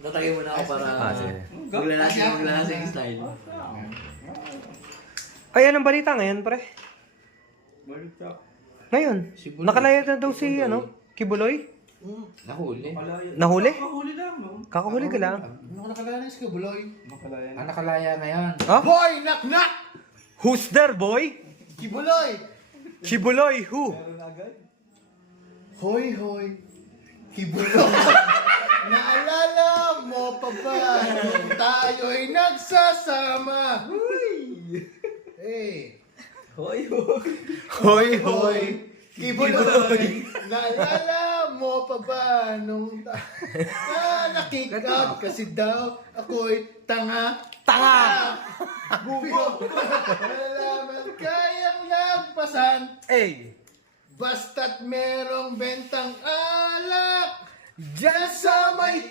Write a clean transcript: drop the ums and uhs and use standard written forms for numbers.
Tatagay mo na ako para sige. maglalasing style. Ay, anong balita ngayon, pre? Ngayon? Nakalaya na daw si, Kibuloy? Nahuli. Nahuli? Kahuli lang, no? Kakahuli ka lang. Ano nakalala si Kabuloy? Makalaya na. Nakalaya na yan. Ha? Boy! Knock knock! Who's there, boy? Kibuloy! Kibuloy, who? Meron na agad? Hoy hoy! Kibuloy! Naalala mo pa ba nung tayo'y nagsasama? Huy! Hey! Hoy, Hoy, Hoy! Kibuloy! Naalala mo pa ba nung nakick out kasi daw ako'y tanga? Tanga! Bubo! Nalaman kayang nagpasan Hey! basta't merong bentang alak dyan sa may